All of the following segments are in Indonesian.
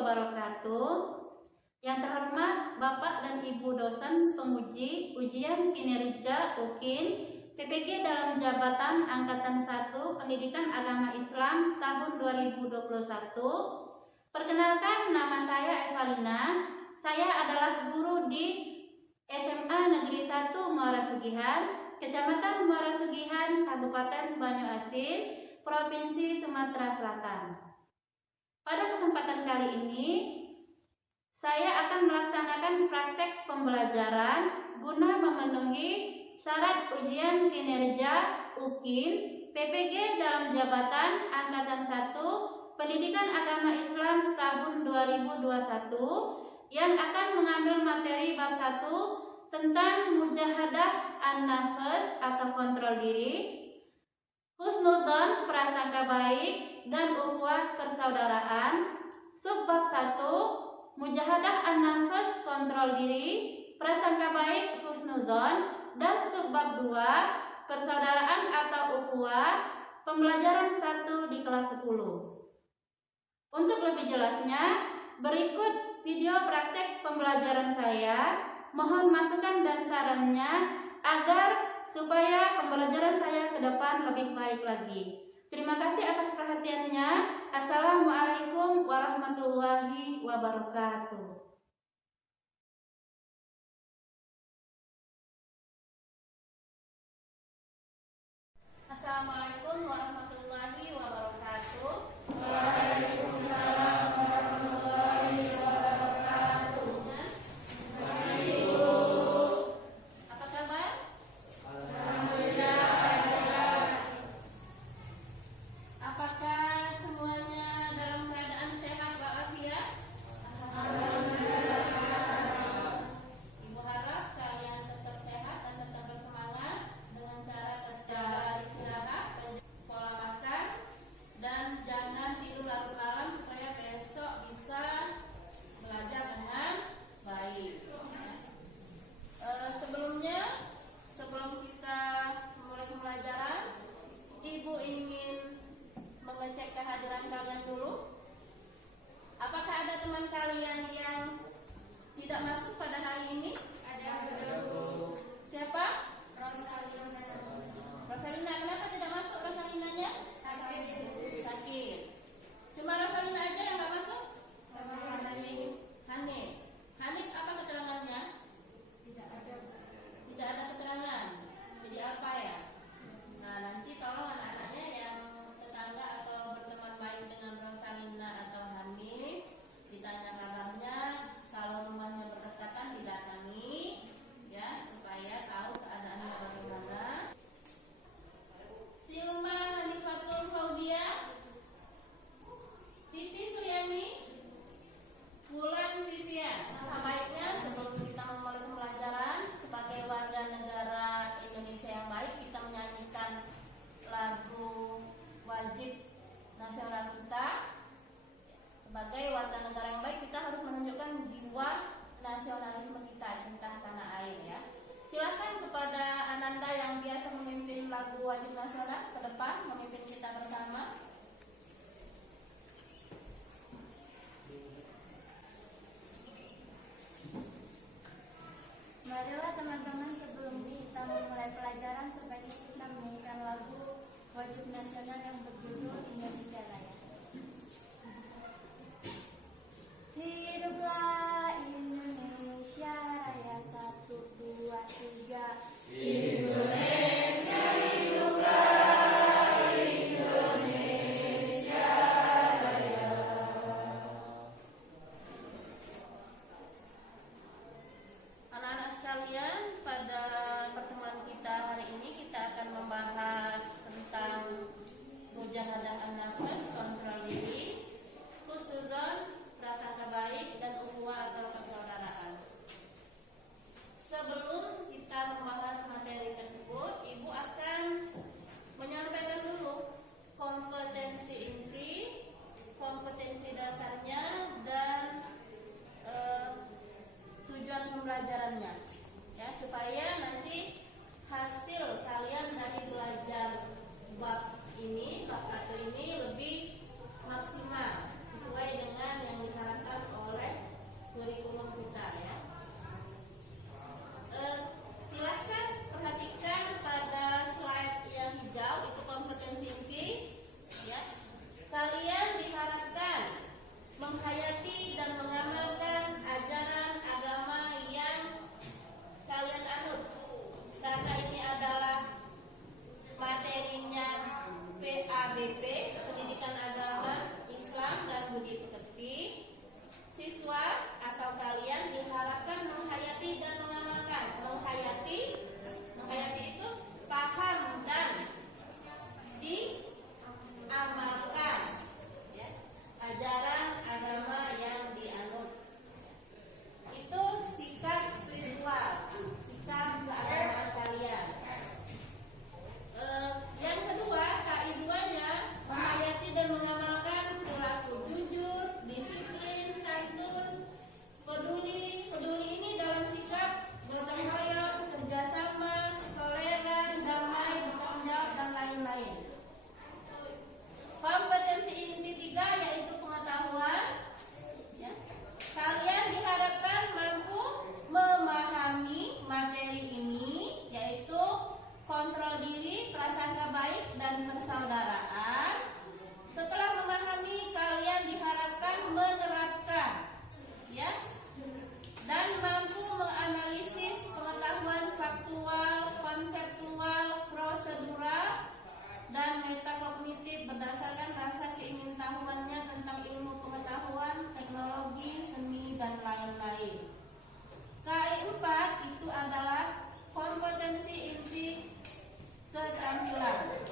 wabarakatuh. Yang terhormat Bapak dan Ibu dosen penguji ujian kinerja UKIN PPG dalam jabatan Angkatan 1 Pendidikan Agama Islam tahun 2021. Perkenalkan, nama saya Evalina. Saya adalah guru di SMA Negeri 1 Muara Sugihan, Kecamatan Muara Sugihan, Kabupaten Banyuasin, Provinsi Sumatera Selatan. Pada kesempatan kali ini, saya akan melaksanakan praktek pembelajaran guna memenuhi syarat ujian kinerja UKIN PPG dalam jabatan Angkatan 1 Pendidikan Agama Islam tahun 2021 yang akan mengambil materi bab 1 tentang mujahadah an-nafs atau kontrol diri, husnudzon prasangka baik, dan ukhuwah persaudaraan. Subbab 1 mujahadah an-nafs kontrol diri, prasangka baik, husnudzon, dan subbab 2 persaudaraan atau ukhuwah pembelajaran 1 di kelas 10. Untuk lebih jelasnya, berikut video praktek pembelajaran saya. Mohon masukan dan sarannya agar supaya pembelajaran saya ke depan lebih baik lagi. Terima kasih atas perhatiannya. Assalamualaikum warahmatullahi wabarakatuh. Assalamualaikum warahmatullahi wabarakatuh. Waalaikumsalam warahmatullahi wabarakatuh. Apa kabar? Alhamdulillah sehat. Apakah semuanya dalam keadaan sehat walafiat? Alhamdulillah sehat. Ibu harap kalian tetap sehat dan tetap bersemangat dengan cara tetap istirahat dan pola makan, dan jangan tidur larut malam supaya besok bisa belajar dengan baik. Sebelum kita memulai pembelajaran, Ibu ingin mengecek kehadiran kalian dulu. Apakah ada teman kalian yang tidak masuk pada hari ini? Ada. Siapa? Rosalina. Rosalina. Kenapa tidak masuk Rosalinanya? Sakit. Cuma Rosalina aja yang nggak masuk? Sama Hanif. Hanif apa keterangannya? Tidak ada keterangan. Jadi apa ya? Nah, nanti tolong anak-anaknya yang tetangga atau berteman baik dengan Rosalina atau Hanif, ditanya kabarnya. Kalau rumahnya berdekatan didatangi, ya, supaya tahu keadaannya bagaimana. Silma Hanifatul Faudia, Titi Suryani, Wulan Vivian. Baiknya sebelum kita memulai pembelajaran, sebagai warga negara Indonesia yang baik, kita menyanyikan lagu wajib nasional kita. Sebagai warga negara yang baik, kita harus menunjukkan jiwa nasionalisme kita, cinta tanah air, ya. Silakan kepada Ananda yang biasa memimpin lagu wajib nasional ke depan, memimpin kita bersama. Marilah teman-teman, sebelum kita memulai pelajaran, sebaiknya kita menyanyikan lagu wajib nasional yang berjudul Indonesia Raya. Hiduplah Indonesia Raya, 1, 2, 3. Indonesia hiduplah, Indonesia siswa atau kalian diharapkan menghayati dan mengamalkan. Menghayati itu paham dan diamalkan, ya, ajaran agama yang dianut. Itu sikap spiritual, sikap keagamaan kalian. Yang kedua, KI2-nya menghayati dan mengamalkan perilaku jujur, disiplin, santun, peduli. Peduli ini dalam sikap gotong royong, kerjasama, toleran, damai, bertanggung jawab, dan lain-lain. Kompetensi inti 3 yaitu pengetahuan. Ya. Kalian diharapkan mampu memahami materi ini, yaitu kontrol diri, prasangka baik, dan persaudaraan. Setelah memahami, kalian diharapkan menerapkan, ya, dan mampu menganalisis pengetahuan faktual, konseptual, prosedural, dan metakognitif berdasarkan rasa keingintahuannya tentang ilmu pengetahuan, teknologi, seni, dan lain-lain. KI 4 itu adalah kompetensi inti keterampilan.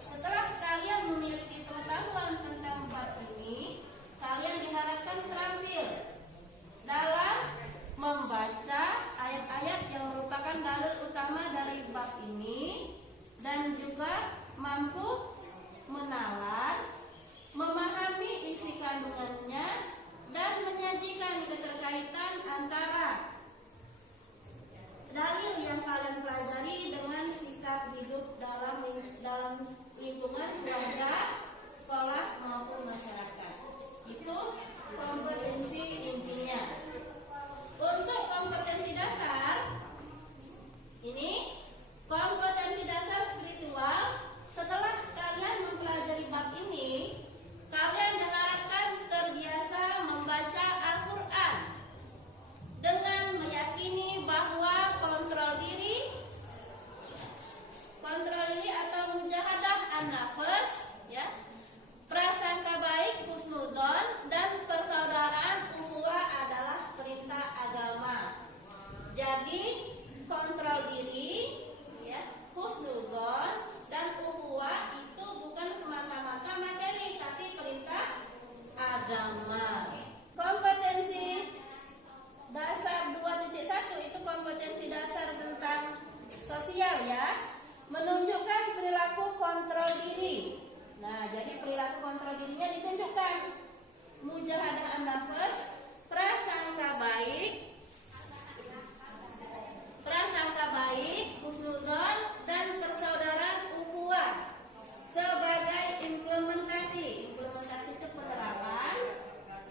Setelah kalian memiliki pengetahuan tentang bab ini, kalian diharapkan terampil dalam membaca ayat-ayat yang merupakan dalil utama dari bab ini, dan juga mampu menalar, memahami isi kandungannya, dan menyajikan keterkaitan antara dalil yang kalian pelajari dengan sikap hidup dalam lingkungan keluarga, sekolah, maupun masyarakat. Itu kompetensi intinya. Untuk kompetensi dasar, ini kompetensi dasar spiritual. Setelah kalian mempelajari bab ini, kalian diharapkan terbiasa membaca Al-Quran dengan meyakini bahwa kontrol diri atau mujahadah an-nafs, ya, prasangka baik, husnuzon, dan persaudaraan ukhuwah adalah perintah agama. Jadi kontrol diri, ya, husnuzon, dan ukhuwah itu bukan semata-mata materi, tapi perintah agama. Kompetensi dasar 2.1 itu kompetensi dasar tentang sosial, ya, menunjukkan perilaku kontrol diri. Nah, jadi perilaku kontrol dirinya ditunjukkan: mujahadah an-nafs, prasangka baik, husnuzon, dan persaudaraan ukhuwah sebagai implementasi itu penerapan,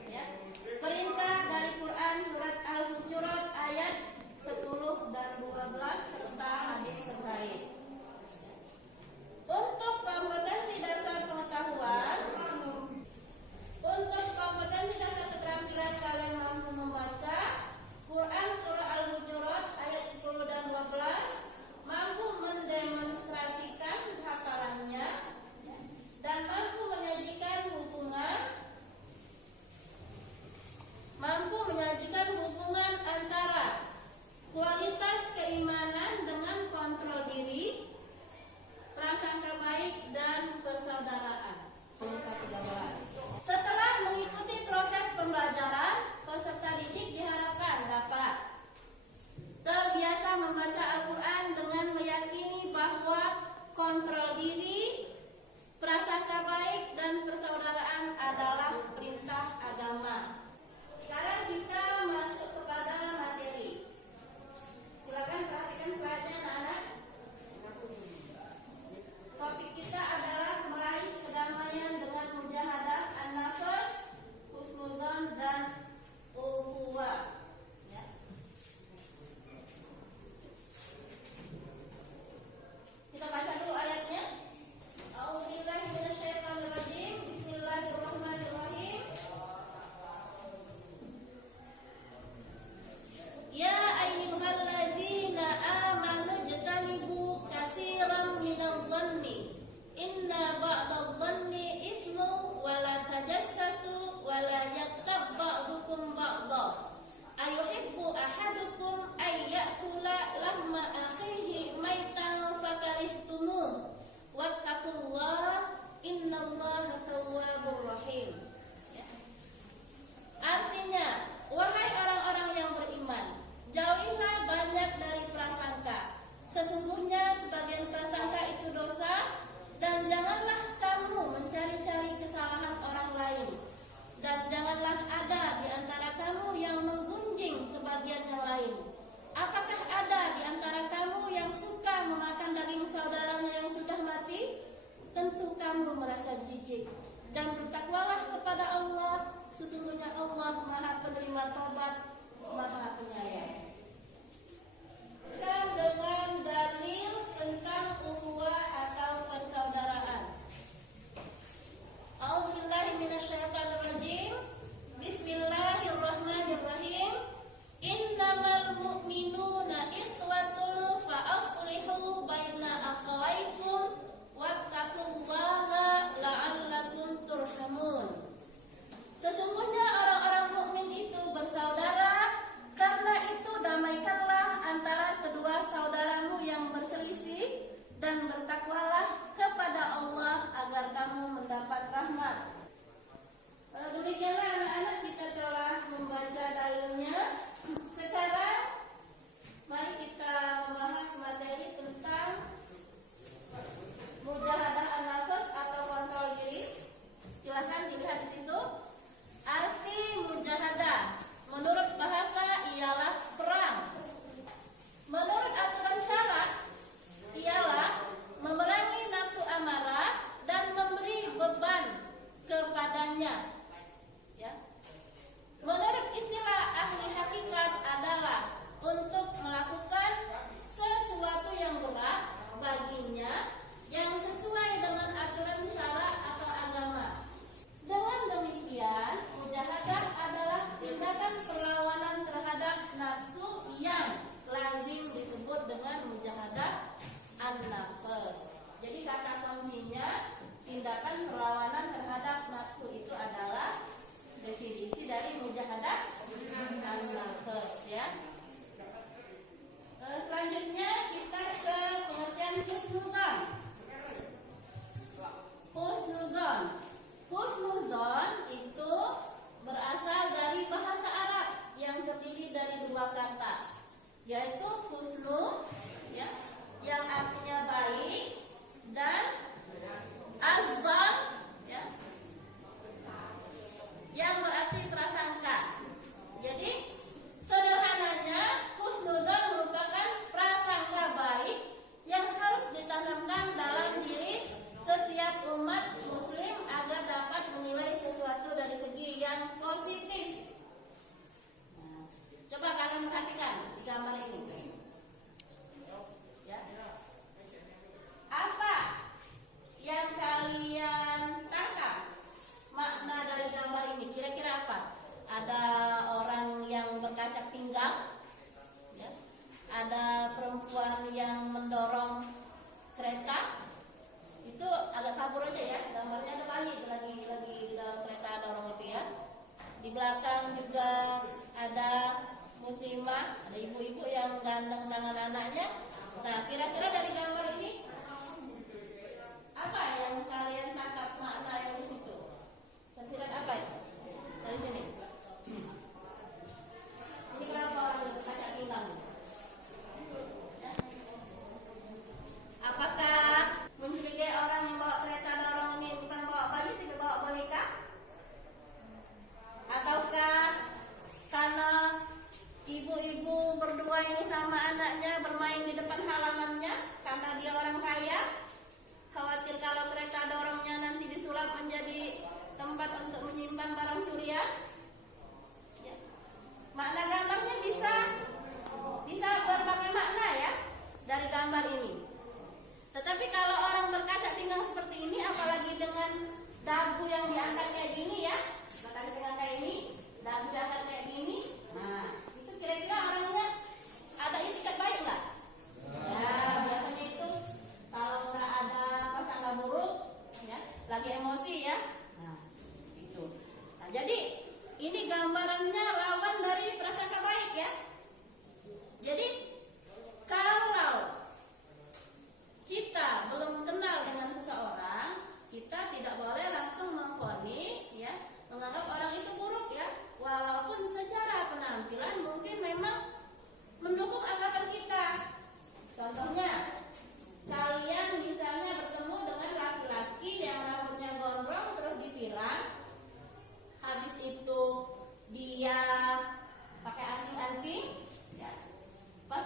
ya, perintah dari Quran surat Al-Hujurat ayat 10 dan 12 serta hadis terkait. Untuk kompetensi dasar pengetahuan, untuk kompetensi dasar keterampilan, kalian mampu membaca Quran surah Al-Hujurat ayat 10 dan 12, mampu mendemonstrasikan hafalannya, dan mampu menyajikan hubungan antara kualitas keimanan dengan kontrol diri, prasangka baik, dan persaudaraan. Setelah mengikuti proses pembelajaran, peserta didik diharapkan dapat terbiasa membaca Al-Quran dengan meyakini bahwa kontrol diri, prasangka baik, dan persaudaraan adalah perintah agama. Sekarang kita masuk kepada materi. Silakan perhatikan slide-nya, anak-anak. Topik kita adalah meraih kedamaian dengan mujahadah an-nafs, husnuzon, dan ukhuwah. Ya. Kita baca dulu ayatnya. A'udzubillahi minasyaitonirrajim. Bismillahirrahmanirrahim. Sesungguhnya Allah Maha penerima tobat, Maha penyayang. Dan dengan dalil tentang ukhuwah atau persaudaraan. A'udzubillahi minasyaitonirrajim. Bismillahirrahmanirrahim. Innamal mu'minuna ikhwatun fa aslihu baina akhawaykum wattaqullaha la'allakum turhamun. Sesungguhnya orang-orang mukmin itu bersaudara, karena itu damaikanlah antara kedua saudaramu yang berselisih dan bertakwalah kepada Allah agar kamu mendapat rahmat. Demikianlah anak-anak, kita telah membaca dalilnya. Sekarang mari kita membahas materi tentang mujahadah an-nafs atau kontrol diri. Silakan dilihat di situ. Arti mujahadah menurut bahasa ialah perang. Menurut aturan syarak ialah memerangi nafsu amarah dan memberi beban kepadanya. Ya. Menurut istilah ahli hakikat adalah untuk melakukan sesuatu yang berat baginya yang sesuai dengan aturan syarak atau agama. Dengan demikian, mujahadah adalah tindakan perlawanan terhadap nafsu yang lazim disebut dengan mujahadah an-nafs. Jadi kata kuncinya tindakan perlawanan terhadap nafsu itu adalah definisi dari mujahadah an-nafs, ya. Selanjutnya kita ke pengertian husnuzon. Husnuzon itu berasal dari bahasa Arab yang terdiri dari dua kata, yaitu husnu, ya, yang artinya baik, dan azan, ya, yang berarti prasangka. Jadi sederhananya husnuzon merupakan prasangka baik yang harus ditanamkan dalam diri setiap umat muslim agar dapat menilai sesuatu dari segi yang positif. Nah, coba kalian perhatikan di gambar ini. Ya. Apa yang kalian tangkap makna dari gambar ini? Kira-kira apa? Ada orang yang berkaca pinggang, ya. Ada perempuan yang mendorong kereta. Itu agak kabur aja ya, gambarnya ada bayi itu lagi di dalam kereta dorong itu ya. Di belakang juga ada muslimah, ada ibu-ibu yang gandeng tangan anaknya. Nah, kira-kira dari gambar ini apa yang kalian tangkap makna yang di situ? Tersirat apa itu? Dari sini. Ini kenapa orang itu kaca pinggang? Ya. Apakah mencurigai orang yang bawa kereta dorong ini bukan bawa bayi, tidak bawa boneka? Ataukah karena ibu-ibu berdua ini sama anaknya bermain di depan halamannya karena dia orang kaya, khawatir kalau kereta dorongnya nanti disulap menjadi tempat untuk menyimpan barang curian? Ya. Makna gambarnya bisa berbagai makna ya dari gambar ini. Tetapi kalau orang berkaca pinggang seperti ini, apalagi dengan dagu yang diangkat kayak gini ya, berkaca pinggang kayak ini, dagu diangkat kayak gini, nah itu kira-kira orangnya ada itikat baik nggak? Ya, biasanya itu kalau nggak ada prasangka buruk, ya, lagi emosi ya, nah itu. Nah, jadi ini gambarannya lawan dari prasangka baik ya. Jadi kalau kita belum kenal dengan seseorang, kita tidak boleh langsung memvonis ya, menganggap orang itu buruk ya, walaupun secara penampilan mungkin memang mendukung anggapan kita. Contohnya, kalian misalnya bertemu dengan laki-laki yang rambutnya gondrong terus dipirang, habis itu dia pakai anting-anting ya. Pas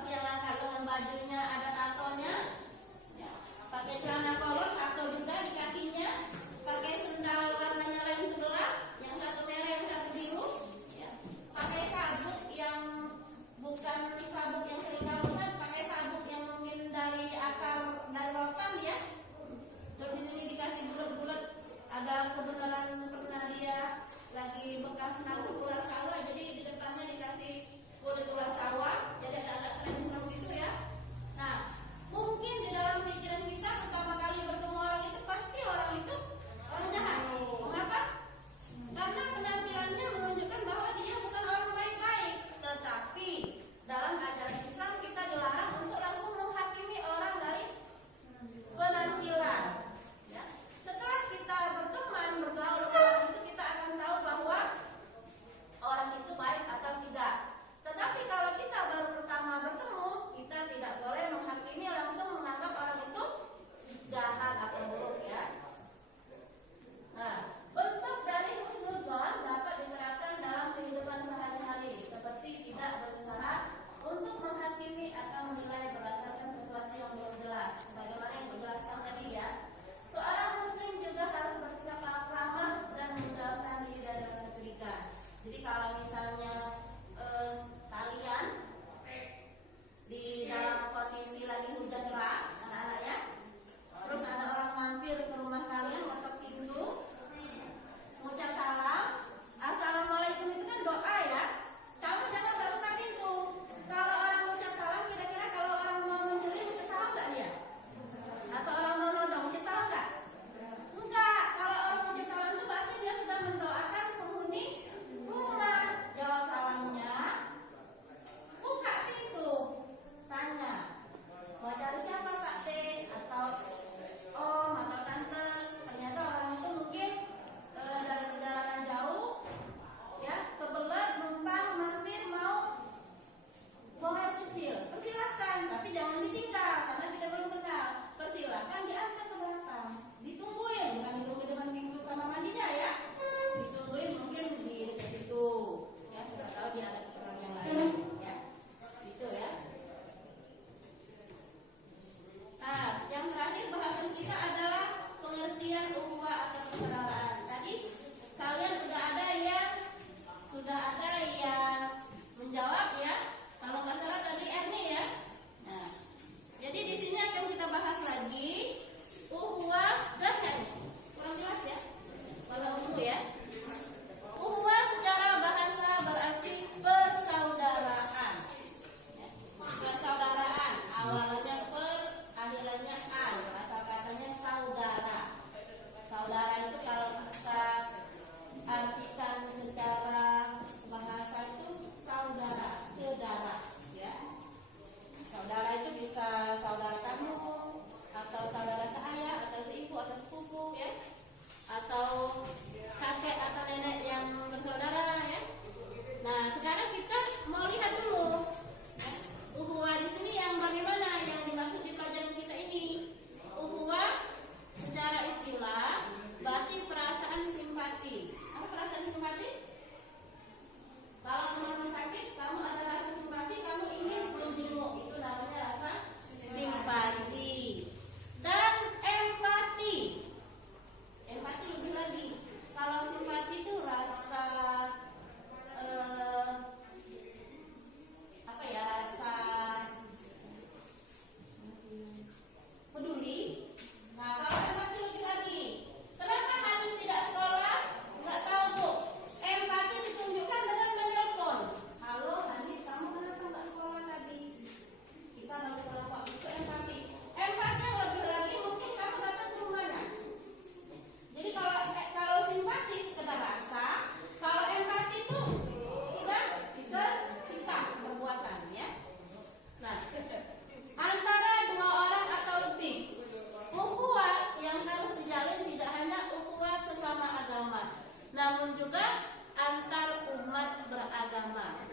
namun juga antar umat beragama.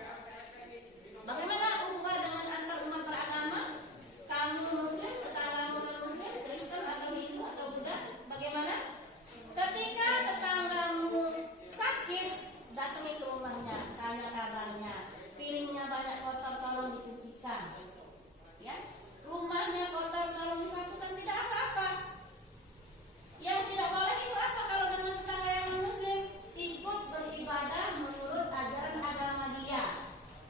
Bagaimana hubungan dengan antar umat beragama? Kamu Muslim, tetanggamu non-Muslim, Kristen atau Hindu atau Buddha, bagaimana? Ketika tetanggamu sakit, datangi ke rumahnya, tanya kabarnya. Piringnya banyak kotor, tolong dicucikan. Ya, rumahnya kotor, tolong disapukan, tidak apa-apa. Yang tidak boleh itu apa kalau dengan tetangga yang non-Muslim? Ikut beribadah menurut ajaran agama dia.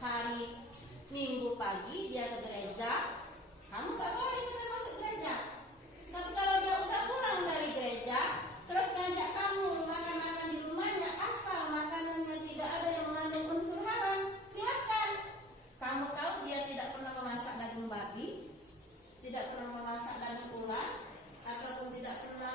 Hari Minggu pagi dia ke gereja, kamu gak boleh ikutan masuk gereja. Tapi kalau dia udah pulang dari gereja, terus ngajak kamu makan-makan di rumahnya, asal makanannya tidak ada yang mengandung unsur haram, silakan. Kamu tahu dia tidak pernah memasak daging babi, tidak pernah memasak daging ular, ataupun tidak pernah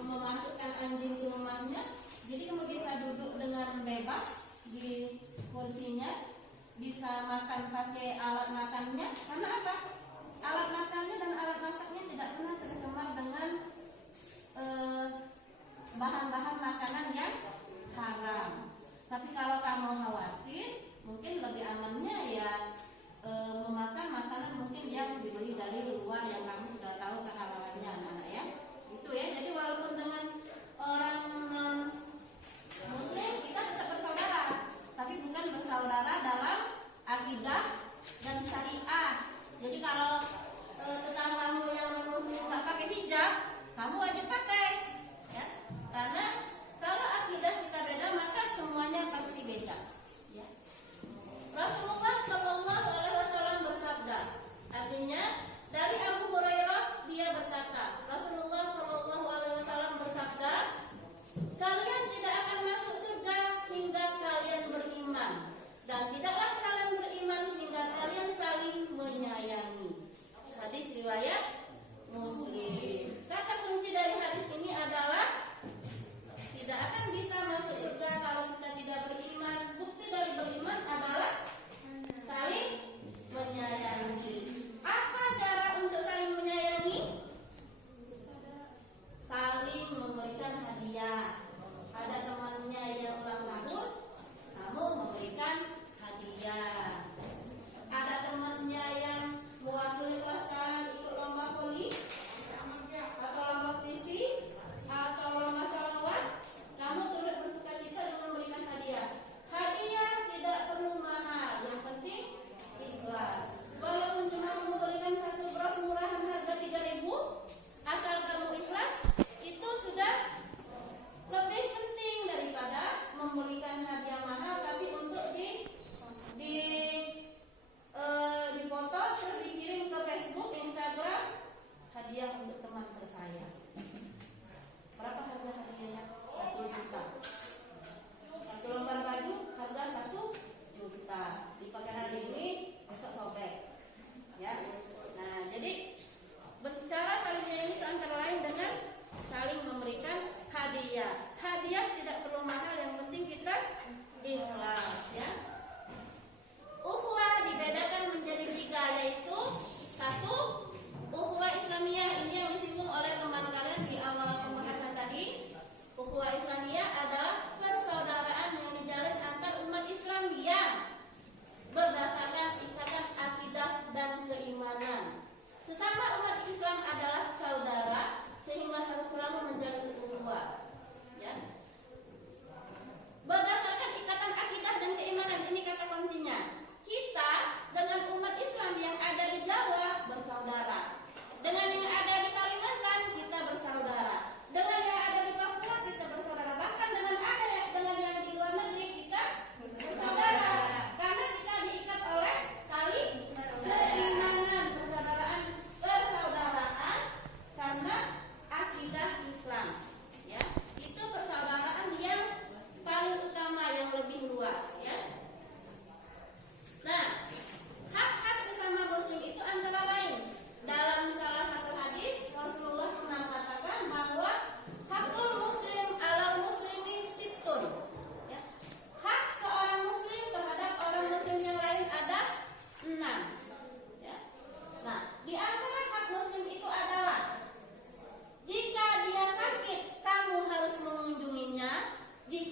memasukkan anjing ke rumahnya. Jadi kamu bisa duduk dengan bebas di kursinya, bisa makan pakai alat makannya. Karena apa? Alat makannya dan alat masaknya tidak pernah tercemar dengan bahan-bahan makanan yang haram. Tapi kalau kamu khawatir, mungkin lebih amannya ya memakan makanan mungkin yang dibeli dari luar yang kamu sudah tahu kehalalannya, anak-anak ya. Itu ya. Jadi walaupun dengan orang Muslim kita tetap bersaudara, tapi bukan bersaudara dalam akidah dan syariah. Jadi kalau tetanggamu yang non-Muslim nggak pakai hijab, kamu wajib pakai, ya. Karena kalau akidah kita beda, maka semuanya pasti beda. Ya. Rasulullah Shallallahu Alaihi Wasallam bersabda, artinya dari Abu Hurairah dia berkata, Rasulullah Shallallahu Alaihi Wasallam bersabda, kalian tidak akan masuk surga hingga kalian beriman, dan tidaklah kalian beriman hingga kalian saling menyayangi. Hadis riwayat Muslim. Kata kunci dari hadis ini adalah tidak akan bisa masuk surga kalau kita tidak beriman. Bukti dari beriman adalah saling menyayangi. Apa cara untuk saling menyayangi? Saling memberikan hadiah. Ada temannya yang ulang tahun, kamu memberikan hadiah. Ada temannya yang mewakili kelas kalian ikut lomba voli atau lomba puisi atau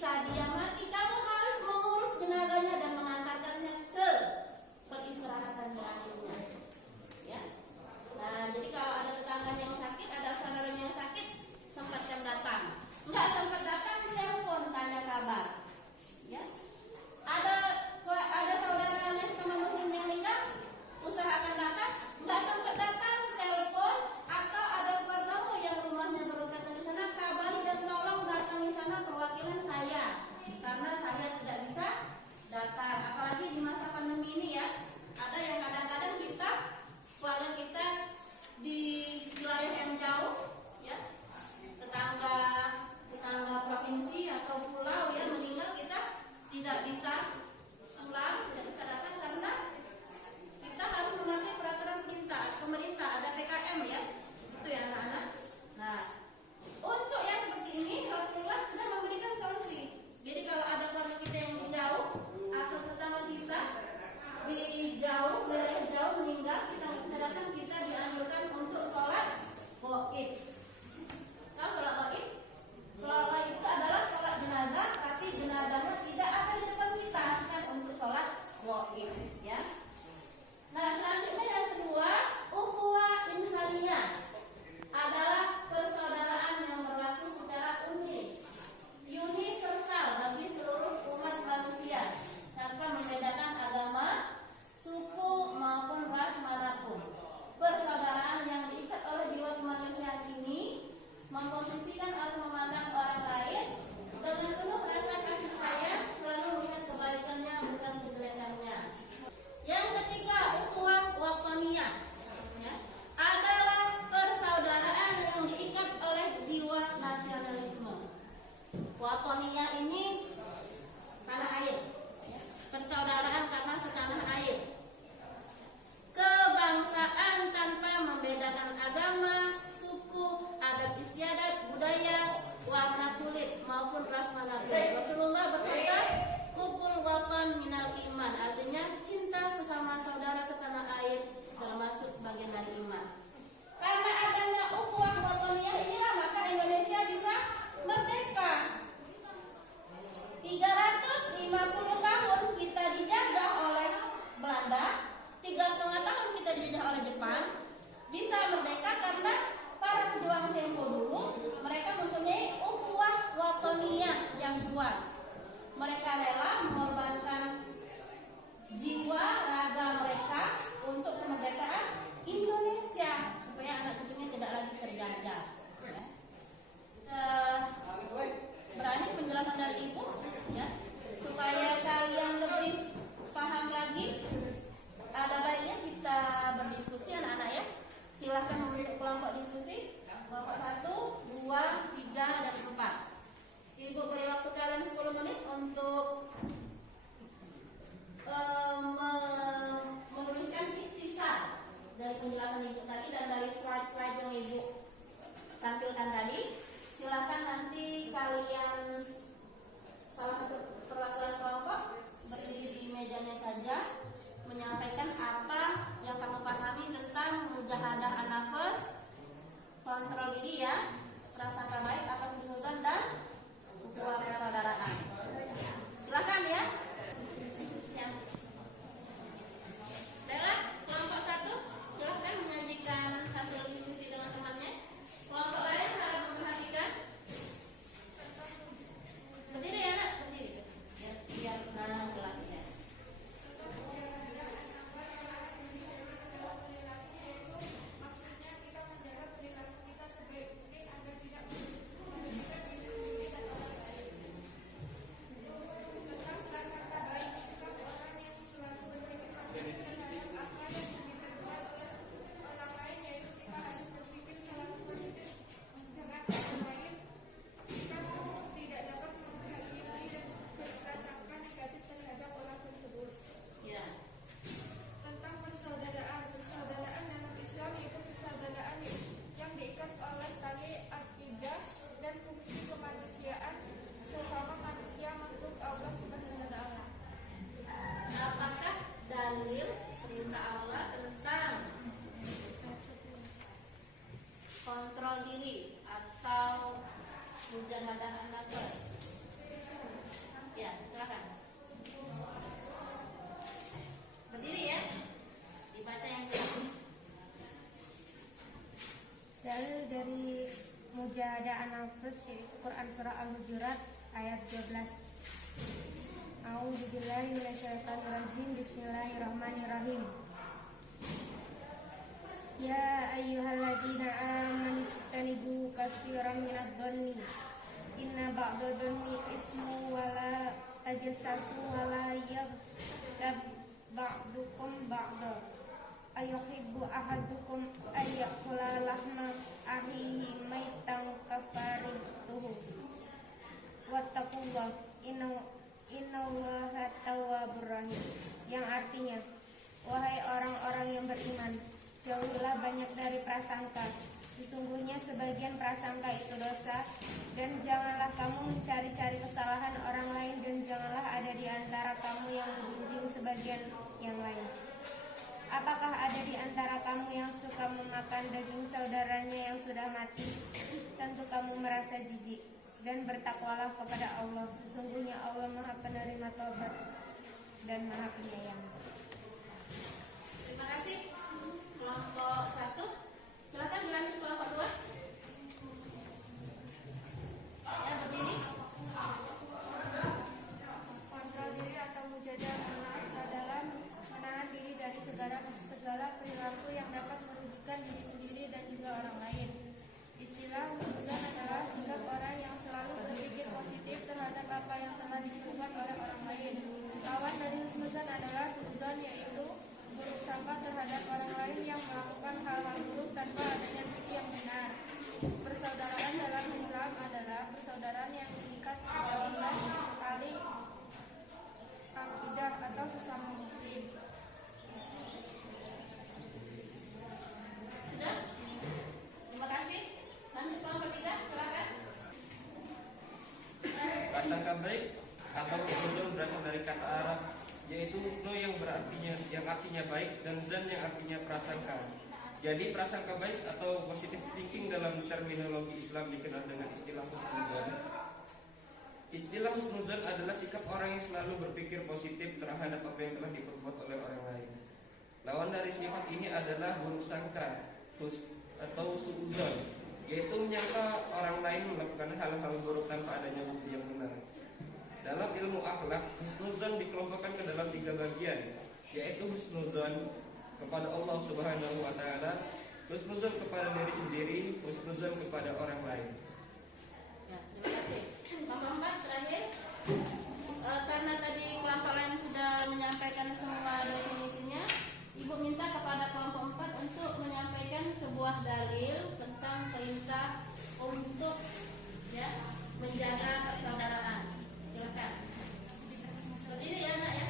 ketika dia mati, kamu harus mengurus jenazahnya dan mengantarkannya ke peristirahatan terakhirnya. Ya. Nah, jadi kalau ada tetangganya yang sakit, ada saudaranya yang sakit, sempatkan datang. Enggak sempat datang, telepon tanya kabar. Ya. Ada saudaranya sama muslim yang meninggal, usahakan datang. Enggak sempat datang, telepon. Atau ada keluargamu yang rumahnya berdekatan di sana, kabari dan tolong datang di sana perwakilan saya, karena saya tidak bisa datang. Apalagi di masa pandemi ini ya, ada yang kadang-kadang keluarga kita di wilayah yang jauh, ya, tetangga provinsi atau pulau ya meninggal, kita tidak bisa pulang, tidak bisa datang karena kita harus mematuhi peraturan pemerintah, ada PKM ya, itu ya anak-anak. Nah, untuk yang seperti ini Rasulullah sudah memberikan solusi. Jadi kalau ada keluarga kita yang jauh atau tetangga kita di jauh, wilayah jauh meninggal, kita nggak bisa datang, kita dianjurkan untuk sholat gaib. Tahu sholat gaib? Sholat gaib itu adalah sholat jenazah, tapi jenazahnya tidak ada di depan kita, kan untuk sholat gaib, ya. Nah, selanjutnya yang kedua, ukhuwah insaniyah adalah persaudaraan yang berlaku secara universal bagi seluruh umat manusia tanpa membedakan agama, suku maupun ras manapun. Persaudaraan yang diikat oleh jiwa kemanusiaan ini memposisikan atau memandang orang lain dengan penuh rasa kasih sayang, selalu melihat kebaikannya bukan kejelekannya. Yang ketiga, ukhuwah wataniyah, ya, adalah persaudaraan yang diikat oleh jiwa nasionalisme. Wataniyah ini tanah air, ya, persaudaraan karena setanah air. Kebangsaan tanpa membedakan agama, suku, adat istiadat, budaya, warna kulit maupun ras manapun. Rasulullah berkata, "Hubul watan minal iman", artinya cinta sesama saudara setanah air termasuk sebagian dari iman. Karena adanya ukhuwah wataniyah inilah maka Indonesia bisa merdeka. 350 tahun kita dijajah oleh Belanda, 3,5 tahun kita dijajah oleh Jepang, bisa merdeka karena para pejuang tempo dulu mereka mempunyai ukhuwah wataniyah yang kuat. Mereka rela mengorbankan jiwa raga mereka untuk kemerdekaan Indonesia supaya anak cucunya tidak lagi terjajah. Berani penjelasan dari ibu, ya, supaya kalian lebih paham lagi. Ada baiknya kita berdiskusi anak-anak ya. Silahkan membentuk kelompok diskusi. Kelompok 1, 2, 3, dan 4. Ibu beri waktu kalian 10 menit untuk kepada an-nafs, yaitu Quran surah Al-Hujurat ayat 12. A'udzubillahi minasyaitonirrajim. Bismillahirrahmanirrahim. Ya ayyuhalladzina amanu ijtanibu katsiran minadh-dhanni inna ba'dadh-dhanni ismu wa la tajassasu wa la yaghtab ba'dukum ba'da ayuhibbu ahadukum ayyakula lahma ahihi maitan kafarituhu wattaqullah innallaha tawwabur rahim, yang artinya, wahai orang-orang yang beriman, jauhilah banyak dari prasangka. Sesungguhnya sebagian prasangka itu dosa, dan janganlah kamu mencari-cari kesalahan orang lain, dan janganlah ada di antara kamu yang menggunjing sebagian yang lain. Apakah ada di antara kamu yang suka memakan daging saudaranya yang sudah mati? Tentu kamu merasa jijik, dan bertakwalah kepada Allah. Sesungguhnya Allah Maha Penerima Taubat dan Maha Penyayang. Terima kasih. Kelompok 1, silakan dilanjut kelompok 2. Ya, berdiri. Kontrol diri atau mujadah an-nafs adalah menahan diri dari segala perilaku yang dapat merugikan diri sendiri dan juga orang lain. Istilah husnuzan adalah sikap orang yang selalu berpikir positif terhadap apa yang telah dilakukan oleh orang lain. Lawan dari husnuzan adalah suudzon, yaitu buruk sangka terhadap orang lain yang melakukan hal-hal buruk tanpa adanya bukti yang benar. Persaudaraan dalam Islam adalah persaudaraan yang mengikat kepada iman tali akidah atau sesama muslim. Sudah? Terima kasih. Lanjut kelompok 3, silakan. Prasangka baik atau husnuzon berasal dari kata Arab, yaitu husnu yang artinya baik, dan zan yang artinya prasangka. Jadi prasangka baik atau positive thinking dalam terminologi Islam dikenal dengan istilah husnuzon. Istilah husnuzon adalah sikap orang yang selalu berpikir positif terhadap apa yang telah diperbuat oleh orang lain. Lawan dari sifat ini adalah buruk sangka atau suudzon, yaitu menyangka orang lain melakukan hal-hal buruk tanpa adanya bukti yang benar. Dalam ilmu akhlak, husnuzon dikelompokkan ke dalam 3 bagian, yaitu husnuzon kepada Allah Subhanahu wa taala, husnuzon kepada diri sendiri, husnuzon kepada orang lain. Ya, terima kasih. Kelompok 4 terakhir. Karena tadi kelompok lain sudah menyampaikan semua definisinya, Ibu minta kepada kelompok 4 untuk menyampaikan sebuah dalil tentang perintah untuk menjaga persaudaraan. Silakan. Berdiri ya anak ya.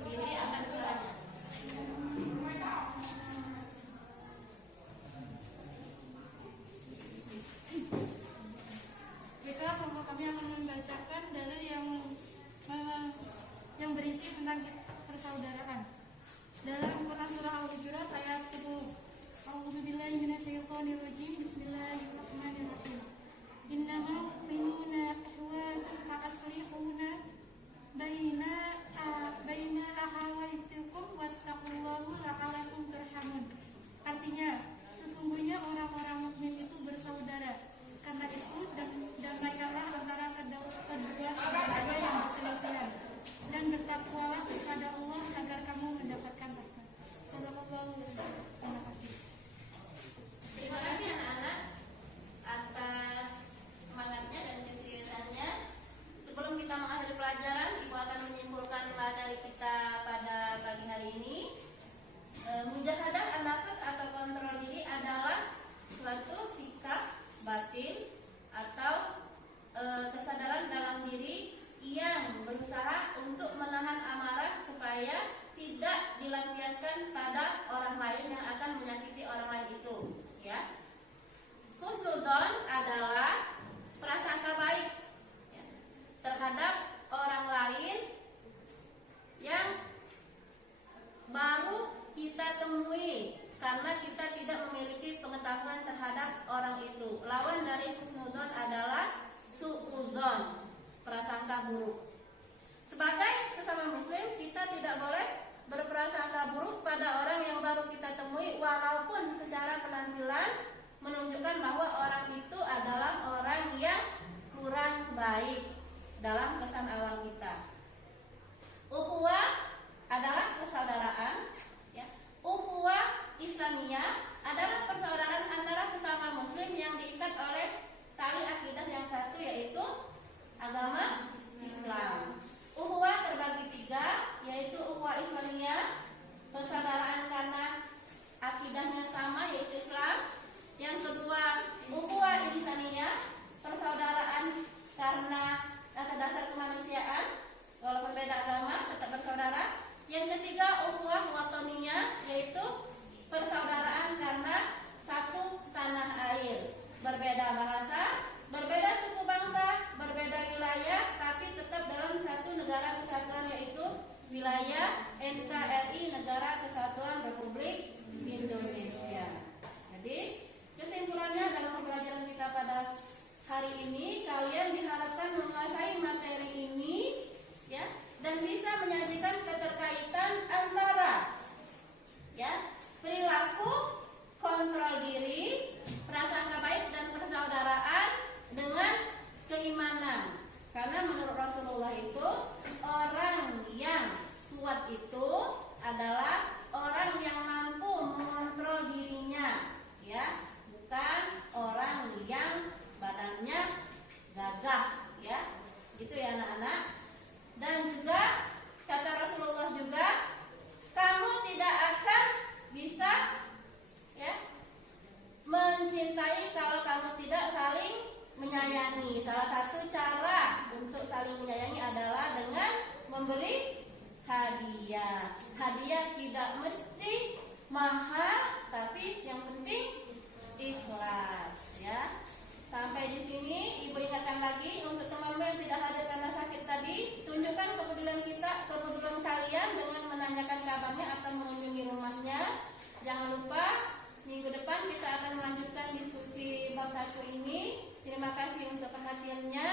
Berdiri akan suaranya. Baiklah, kelompok kami akan membacakan dalil yang berisi tentang persaudaraan. Dalam Quran surah Al-Hujurat ayat 10. A'udzubillahi minasyaitonirrajim. Bismillahirrahmanirrahim. Innamal mu'minuna ikhwatun fa'aslihuna baina akhawaytikum wattaqullaha la'allakum turhamun. Artinya, sesungguhnya orang-orang mukmin itu bersaudara. Karena itu damaikanlah antara kedua saudaranya yang berselisihan, dan bertakwalah kepada Allah agar kamu mendapatkan rahmat. Sallallahu alaihi wasallam. Terima kasih. Terima kasih anak-anak atas semangatnya dan keseriusannya. Sebelum kita mengakhiri pelajaran, Ibu akan menyimpulkan materi kita pada pagi hari ini. Mujahadah an-nafs atau kontrol diri adalah suatu sikap batin atau kesadaran dalam diri yang berusaha untuk menahan amarah supaya tidak dilampiaskan pada orang lain yang akan menyakiti orang lain itu, ya. Husnuzon adalah prasangka baik ya, terhadap orang lain yang baru kita temui karena kita tidak memiliki pengetahuan terhadap orang itu. Lawan dari husnuzon adalah suudzon, prasangka buruk. Sebagai sesama muslim, kita tidak boleh berprasangka buruk pada orang yang baru kita temui, walaupun secara penampilan menunjukkan bahwa orang itu adalah orang yang kurang baik dalam kesan awal kita. Ukhuwah adalah persaudaraan, ya. Ukhuwah Islamiyah adalah persaudaraan antara sesama muslim yang diikat oleh tali akidah yang satu, yaitu agama Islam. Ukhuwah terbagi tiga, yaitu ukhuwah Islamiyah, persaudaraan karena akidahnya sama, yaitu Islam. Yang kedua, ukhuwah Insaniyah, persaudaraan karena atas dasar kemanusiaan, walaupun beda agama tetap bersaudara. Yang ketiga, ukhuwah watoniyah, yaitu persaudaraan karena satu tanah air, berbeda bahasa, berbeda suku bangsa, berbeda wilayah, tapi tetap dalam satu negara kesatuan, yaitu wilayah NKRI, Negara Kesatuan Republik Indonesia. Jadi kesimpulannya dalam pembelajaran kita pada hari ini, kalian diharapkan menguasai materi ini, ya, dan bisa menyajikan keterkaitan antara, ya, perilaku, kontrol diri, prasangka baik dan persaudaraan dengan keimanan. Karena menurut Rasulullah itu orang yang kuat itu adalah orang yang mampu mengontrol dirinya, ya, bukan orang yang badannya gagah, ya. Gitu ya anak-anak. Dan juga kata Rasulullah juga, kamu tidak akan bisa, ya, mencintai kalau kamu tidak saling menyayangi. Salah satu cara untuk saling menyayangi adalah dengan memberi hadiah. Hadiah tidak mesti mahal, tapi yang penting ikhlas, ya. Sampai di sini Ibu ingatkan lagi untuk teman-teman yang tidak hadir karena sakit tadi, tunjukkan kepedulian kalian dengan menanyakan kabarnya atau mengunjungi rumahnya. Jangan lupa minggu depan kita akan melanjutkan diskusi bab 1 ini. Terima kasih untuk perhatiannya.